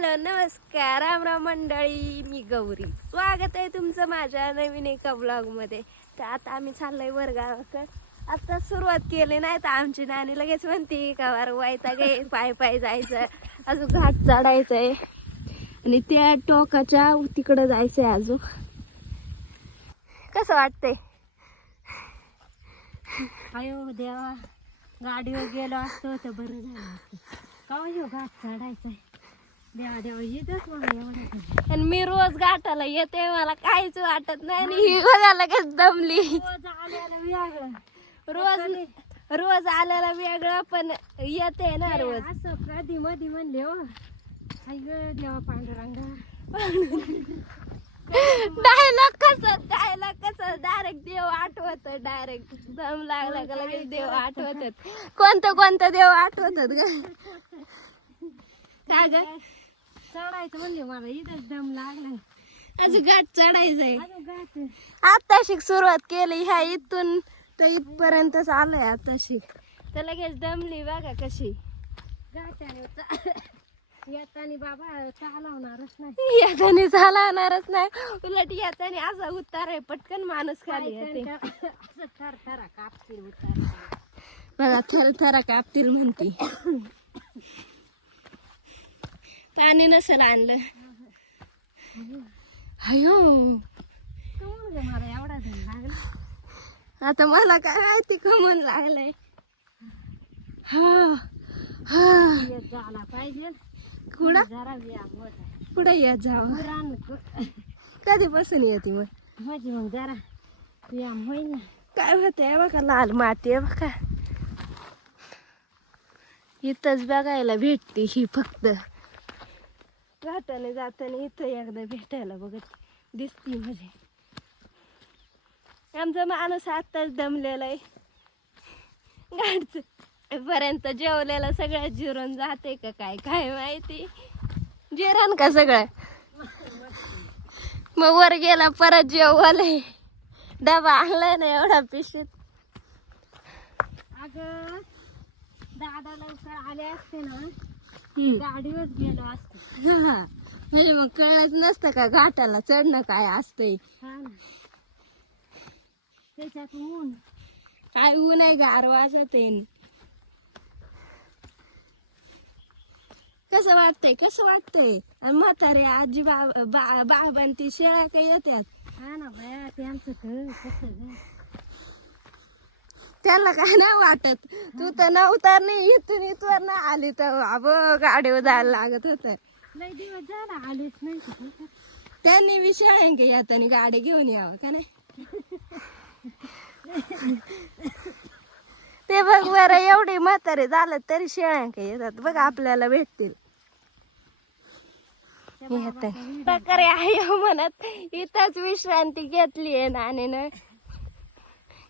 Hello नमस्कार राम राम मंडळी, मी गौरी. स्वागत आहे तुमचं माझ्या नवीन एका ब्लॉग मध्ये. तर आता आम्ही चाललोय वरगावाकडे. आता सुरुवात केली नाही तर आमची नानी लगेच म्हणते का वार वायता गे पाय पाय जायचं, अजून घाट चढायचंय आणि त्या टोकाच्या तिकडं जायचंय. अजून कसं वाटतंय? अयो देवा, गाडीवर गेलो असतो तर बरं झालं असतं. का घाट चढायचंय देवा देवा, येतच मला एवढं. आणि मी रोज घाटाला येते, मला काहीच वाटत नाही. आणि ही बघा लगेच दमली. रोज आल्याला वेगळं पण येते ना रोज. असं कधी मधी म्हणले हो आई देवा पांडुरंगा. डायलॉग कसं डायरेक्ट देव आठवत. डायरेक्ट दम लागला का लगेच देव आठवतात. कोणतं देव आठवतात का ग? चढायचं म्हणले मला इथंच दम लागला. अजून घाट चढायचंय. घाट आताशी सुरुवात केली, ह्या इथून तर इथपर्यंतच आलोय. आताशी तर लगेच दमली बघा कशी. घाटाने येतानी बाबा चालवणारच नाही. येतानी चालवणारच नाही, उलट येतानी असा उतार आहे पटकन माणूस खाली येते. असं थरथरा कापतील उतार. बघा थरथरा कापतील म्हणते. पाणी नसेल आणलं. अयो कमून गे मला एवढा दम लागला. आता मला काय माहिती कमून लागलंय. हा हा झाला पाहिजे कुठं जरा व्यायाम होत. कुठं येत जावं? कधीपासून येते मग? म्हणजे मग जरा व्यायाम होईल ना. काय होतंय बघा, लाल माती आहे बघा. इथंच बघायला भेटते ही फक्त. घाटाने जाताना इथं एकदा भेटायला बघत दिसती. म्हणजे आमचा माणूस आत्ताच दमलेला आहे. घाटच पर्यंत जेवलेला सगळं जिरून जाते का काय काय माहिती. जिरण का सगळं मग वर गेला परत जेवले. डबा आणलाय ना एवढा पिशीत. अगं दादा लवकर आले असते ना, गाडीवर गेलो असतो. म्हणजे मग कळत नसतं का घाटाला चढणं काय असतंय. हा ना, त्याच्यात ऊन काय ऊन आहे, गार वाजत आहे. कसं वाटतंय? आणि म्हातारे आजी बाबांती शेळ्या काही येतात. हा ना बाया, त्यांचं तर कसं त्याला काय नाही वाटत. तू तर नव्हता नाही, इथून इथवर ना आली तर अब गाडीवर जायला लागत होत. लय दिवस झाला आलीच नाही. त्यांनी विषय येतानी गाडी घेऊन यावं का नाही. ते बघ बरं, एवढी म्हातारे झालं तरी शेळ्या येतात बघ, आपल्याला भेटतील. प्रकारे आहे म्हणत इथंच विश्रांती घेतली आहे नानीनं.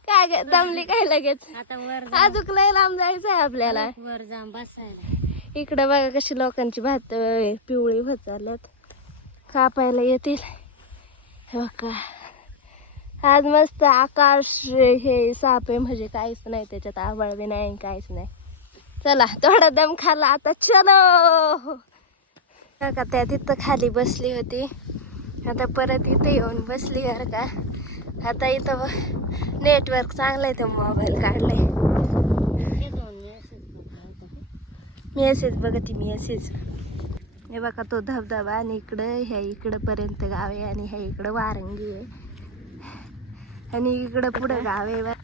काय ग दमली काय लगेच? आता वर अजून लय लांब जायचंय आपल्याला. वर जाऊन बसायला. इकडं बघा कशी लोकांची भात पिवळी होत चालत, कापायला येतील. बघा आज मस्त आकाश हे साप आहे, म्हणजे काहीच नाही त्याच्यात, आभाळ बी नाही काहीच नाही. चला थोडा दम खाला आता, चलो. का त्या तिथं खाली बसली होती, आता परत इथे येऊन बसली बरं का. आता इथं नेटवर्क चांगलं आहे तर मोबाईल काढले. मेसेज बघते मेसेज. हे बघा तो धबधबा, आणि इकडं ह्या इकडं पर्यंत गाव आहे, आणि ह्या इकडं वारंगी आहे, आणि इकडं पुढं गाव आहे.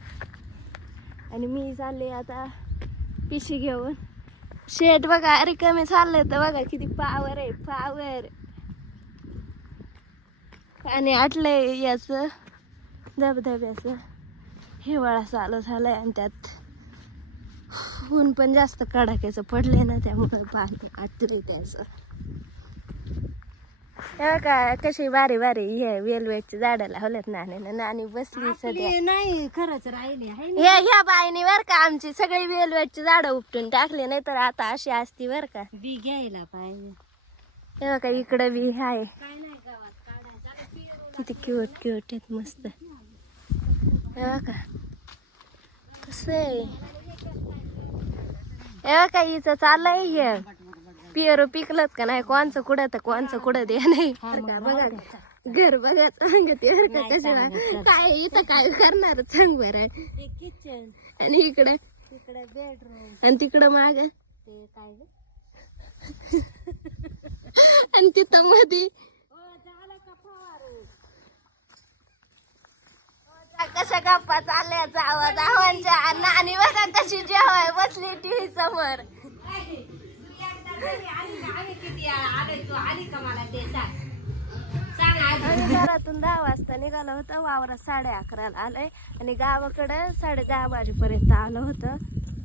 आणि मी चालले आता पिशी घेऊन. शेट बघा रिकामे चालले तर बघा किती पावर आहे, पावर. आणि आटलंय याच धबधब्याचं. हिवाळा चालू झालाय आणि त्यात ऊन पण जास्त कडाक्याचं पडले ना, त्यामुळे पाणी आटलंय त्याचं. का कशी बारी बारी हे वेलवेटची झाडं लावल्यात नानी बसली सध्या. नाही खरंच राहिली आहे. ह्या बाईनी बर का आमची सगळी वेलवेटची झाडं उपटून टाकली, नाही तर आता अशी असती बर का. बी घ्यायला पाहिजे. तेव्हा का इकडं बी आहे. काय नाही गावात काढायचं. किती क्यूट क्यूट आहेत मस्त. तेव्हा का कसं आहे, तेव्हा का हिचं चाललंय पेरू पिकलत का नाही, कोणचं कुठं तर कोणचं कुठं दे नाही. बरं का, बघा घर बघा सांगते बरं का कसं काय इथं काय करणार सांग बरं. किचन आणि इकडं तिकडे बेडरूम आणि तिकडं माग ते काय ग? आणि तिथं मध्ये झालं का फवारू? कशा गप्पा चालल्या जावं जावांच्या. नानी बघा कशी जेवाय बसली टीव्ही समोर. आम्ही घरातून 10 वाजता निघालो होतो, वावरात 11:30ला आलोय आणि गावाकडं 10:30 वाजेपर्यंत आलो होतं.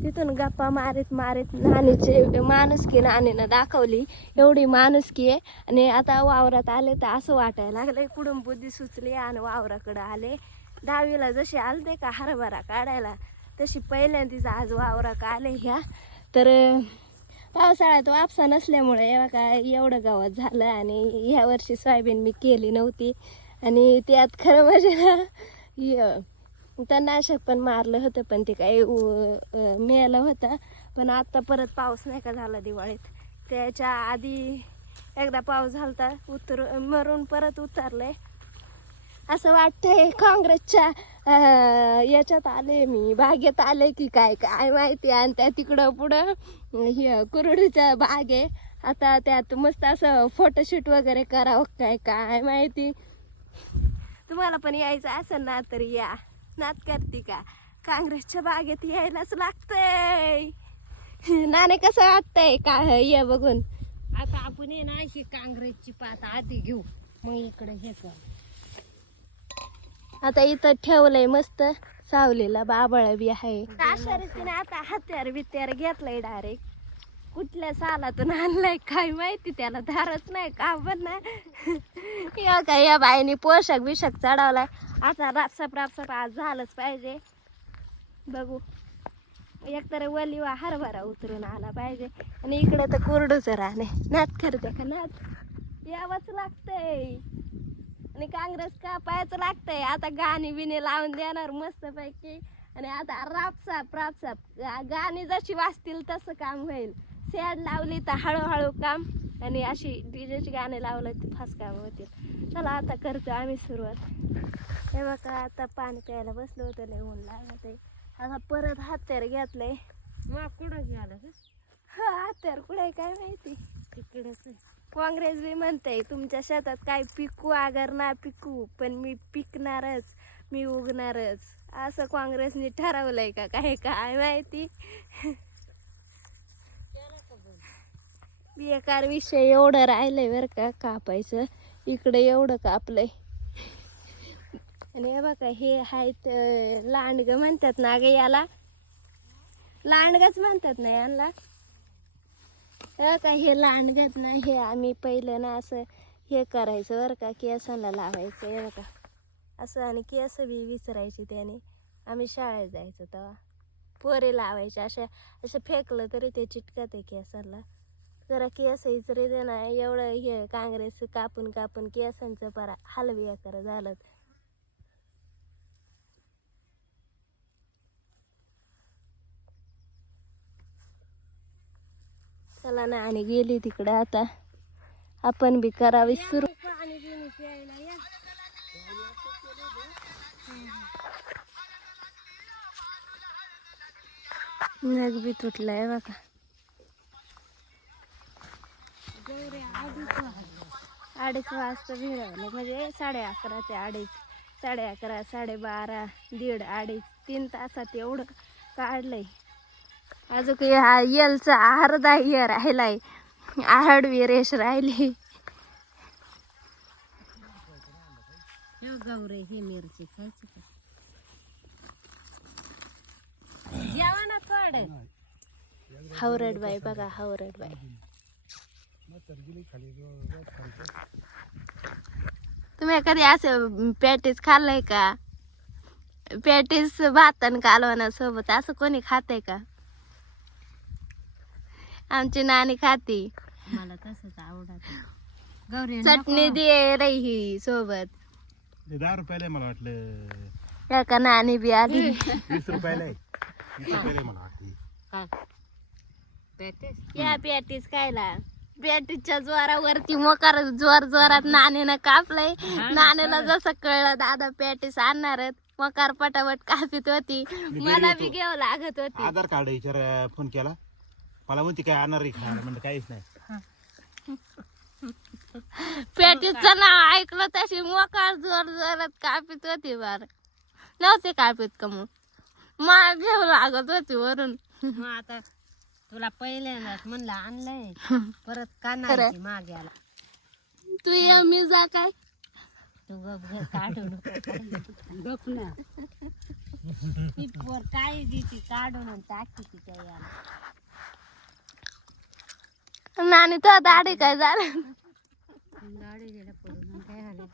तिथून गप्पा मारीत मारीत नानीचे माणुसकी नानीनं दाखवली, एवढी माणुसकी आहे. आणि आता वावरात आले तर असं वाटायला लागलंय कुठून बुद्धी सुचली आणि वावराकडं आले. 10वीला जशी आलते का हरभरा काढायला, तशी पहिल्यांदाच आज वावराक आले ह्या. तर पावसाळ्यात वापसा नसल्यामुळे काय एवढं गवत झालं. आणि ह्या वर्षी सोयाबीन मी केली नव्हती आणि त्यात खरं म्हणजे ना तणनाशक पण मारलं होतं, पण ते काही मिळालं होतं. पण आता परत पाऊस नाही का झाला दिवाळीत, त्याच्या आधी एकदा पाऊस झालता मरून परत उतरले. असं वाटतंय काँग्रेसच्या याच्यात आले मी, बागेत आले की काय काय माहिती. आणि त्या तिकडं पुढं कुरडीचा बाग आहे. आता त्यात मस्त असं फोटोशूट वगैरे करावं काय काय माहिती. तुम्हाला पण यायचं असेल ना तर या. नात करते का, काँग्रेसच्या बागेत यायलाच लागतंय. नाणे कसं वाटतंय का ये बघून. आता आपण ये ना ही काँग्रेसची पात आधी घेऊ, मग इकडे हे कर. आता इथं ठेवलंय मस्त सावलीला, बाबळ बी आहे. अशा रीतीने आता हत्यार बित्यार घेतलंय डायरेक्ट. कुठल्या सालातून आणलाय काय माहिती, त्याला धारच नाही का पण नाही. या बाईनी पोषक बिषक चढवलाय. आता रापसाप आज झालंच पाहिजे. बघू एकतर वलिवा हरभरा उतरून आला पाहिजे. आणि इकडे तर कोरडूचं राहणे. नात करते का नात, यावंच लागतंय. आणि काँग्रेस कापायचं लागतंय. आता गाणी बिणी लावून देणार मस्त पैकी. आणि आता रापसाप गाणी जशी वाजतील तसं काम होईल. सॅड लावली तर हळूहळू काम, आणि अशी डीजेची गाणी लावलं तर फास्ट काम होतील. चला आता करतो आम्ही सुरुवात. हे बघा आता पाणी प्यायला बसलो होतं, लय ऊन लागत आहे. आता परत हत्यार घेतलंय. मग कुठं गेलं ग? हा हत्यार कुठे काय माहिती. तिकडेच काँग्रेस बी म्हणते तुमच्या शेतात काय पिकू अगर ना पिकू, पण मी पिकणारच, मी उगणारच. असं काँग्रेसने ठरवलंय का काय काय माहिती. बेकार विषय एवढं राहिलंय बरं का कापायचं. इकडे एवढं कापलंय. आणि हे बघा हे आहेत लांडग म्हणतात ना ग याला, लांडगच म्हणतात ना यांना. हे का हे लांडगत ना, हे आम्ही पहिलं ना असं हे करायचं बरं का, केसांना लावायचं. हे बघा असं, आणि केस बी विसरायची त्याने. आम्ही शाळेत जायचं तेव्हा पोरे लावायचे. असं फेकलं तरी ते चिटकत आहे केसांना. जरा केस इचरी दे ना. एवढं हे काँग्रेस कापून कापून केसांचं परा हलविया कर झालं. चला ना, आणि गेली तिकडं. आता आपण बी करावी सुरू. नग बी तुटलाय बघा. 2:30 वाजता भिडवले, म्हणजे 11:30 ते 2:30, 11:30, 12:30, 1:30, 2:30, 3 तासात एवढं काढलंय. अजून हा येलचा अर्धा ये राहिलाय, आडवी रेष राहिली. गौरे ही मिरची खायची का? जेवा ना थोडं. हावरड बाई बघा, हावरड बाई. तुम्ही कधी असं पॅटीस खाल्लंय का? पॅटीस भातन कालवणा सोबत असं कोणी खाते का? आमची नानी खाती. मला तसंच आवडत. गौरी चटणी दे रे ही सोबत. 10 रुपयाला मला वाटलं. या का नानी बी आली. 20 रुपयाला आहे. 20 रुपयाला मला वाटलं. काय पॅटीस? या पॅटीस खायला. पॅटीच्या जोरावरती मोकार जोर जोरात नाणीनं कापलंय. नाणीला जसं कळलं दादा पॅटीस आणणार आहेत, मोकार पटापट कापीत होती. मला बी घ्यावं लागत होती. आधार कार्ड विचार फोन केला, मला म्हणते काय आणणार आहे खायला, म्हणलं काहीच नाही. पॅटीचं नाव ऐकलं तशी मोकार जोर जोरात कापीत होती. बार नव्हते कापीत का मग मला घेऊ लागत होती वरून. मग आता तुला पहिल्यांदाच म्हणलं आणलंय, परत का नाही मागे आला. तू ये मी जा काय तू गप घर काढू नको. गप ना ती पोर काय देते काढून आणि टाकी तिच्या याला. नानी तो दाढी काय झालं. गाडी गेल्या पडून काय झालं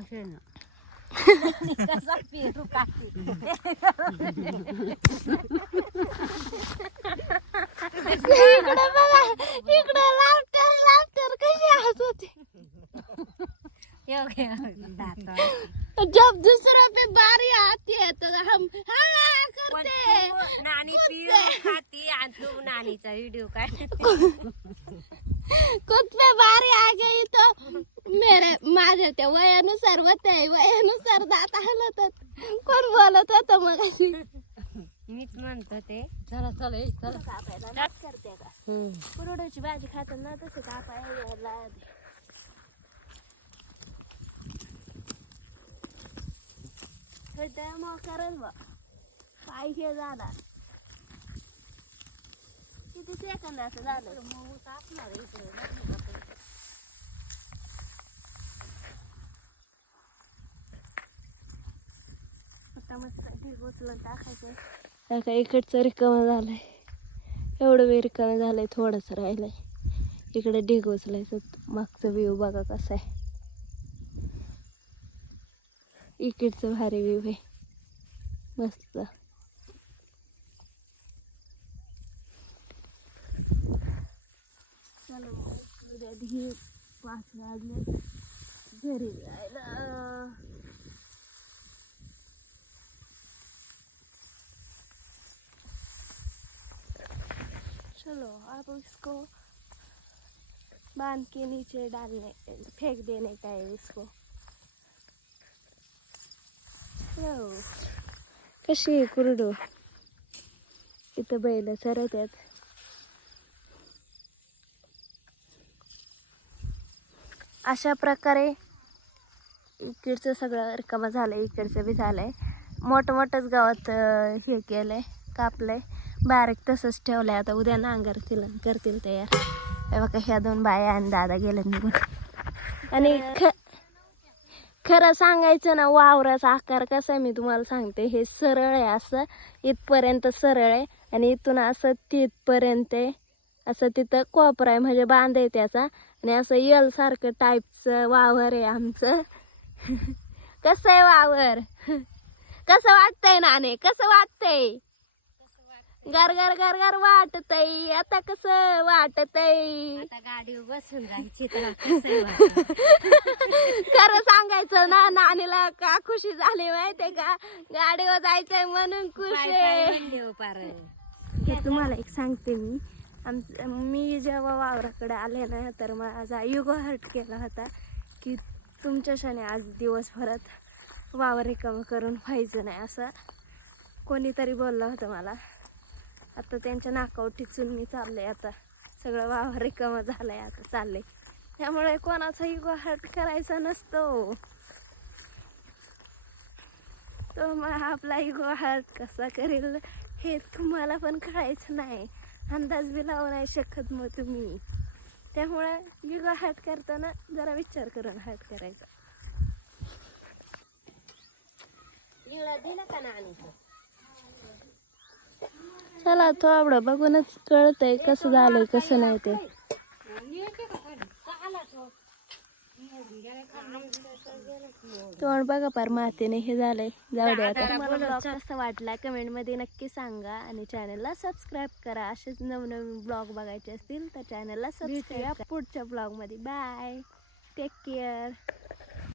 असे ना. कसा पेरू काकी इकडे बघा, इकडे लाफ्टर कशी हसत होती. जब दूसरों पे बारी आती है तो हम हाँ करते. नानी पेरू खाती आणि तू नानीचा व्हिडिओ काढ. खुद पे बारी आ गई तो मेरे माझ्या त्या वयानुसार होते, वयानुसार दात हलतात. कोण बोलत होतं मग मीच म्हणतो ते. चला चला चला कापायला नाच करते का. कुरड्याची भाजी खाताना तसं कापायला मग करल बा पाय हे झाला. किती सेकंद असं झालं. मग कापणार इकडे. आता मस्त ढीग उचलून टाकायचं. काय इकडचं रिकामं झालंय, एवढं वेळ रिकामं झालंय, थोडंच राहिलंय. इकडे ढीग उचलायचं. मागचं व्ह्यू बघा कसा आहे. इकडचं भारी व्ह्यू आहे मस्त. चला मग उद्या ढीग 5 वाजले घरी जायला. चलो अब इसको बांध के नीचे डालने फेंक देने का है इसको. कशी आहे कुरडू. इथं बैल चरत्यात. अशा प्रकारे इकडचं सगळं रिकामं झालंय, इकडचं बी झालंय. मोठमोठंच गावात हे केलंय, कापलंय. बारीक तसंच ठेवलंय. आता उद्या नांगरतील करतील तयार. हे बघा ह्या 2 बाया आणि दादा गेले निघून. आणि खरं सांगायचं ना, वावराचा आकार कसा आहे मी तुम्हाला सांगते. हे सरळ आहे, असं इथपर्यंत सरळ आहे आणि इथून असं तिथपर्यंत आहे. असं तिथं कोपरा आहे म्हणजे बांध आहे त्याचा. आणि असं यल सारखं टाईपचं वावर आहे आमचं. कसं आहे वावर. कसं वाटतंय नाणे, कसं वाटतंय. गार गार गार गार वाटतंय. आता कसं वाटतंय. आता गाडीवर बसून जायची तर खरं सांगायचं ना, नानीला का खुशी झाली माहितीये का. गाडीवर जायचंय म्हणून खुश आहे. हे तुम्हाला एक सांगते मी. मी जेव्हा वावराकडे आले ना, तर माझा युगो हर्ट केला होता की तुमच्याशाने आज दिवसभरात वावर रिकामं करून व्हायचं नाही, असं कोणीतरी बोललं होतं मला. आता त्यांच्या नाकावर टिचून मी चाललंय. आता सगळं वावर रिकामं झालंय, आता चाललंय. त्यामुळे कोणाचा युगो हर्ट करायचा नसतो. तो मग आपला युगो हर्ट कसा करेल हे तुम्हाला पण कळायचं नाही. अंदाज बी लावू नाही शकत मग तुम्ही. त्यामुळे युगो हर्ट करताना जरा विचार करून हर्ट करायचा. दिला का नानी. चला थोडं बघूनच कळतंय कसं झालंय कसं नाही ते. तोंड बघा पार मातीने हे झालंय. जाऊ दे आता. मला ब्लॉग कसा वाटला कमेंट मध्ये नक्की सांगा आणि चॅनलला सबस्क्राईब करा. असेच नवनवीन ब्लॉग बघायचे असतील तर चॅनलला सबस्क्राईब. पुढच्या ब्लॉग मध्ये बाय, टेक केअर.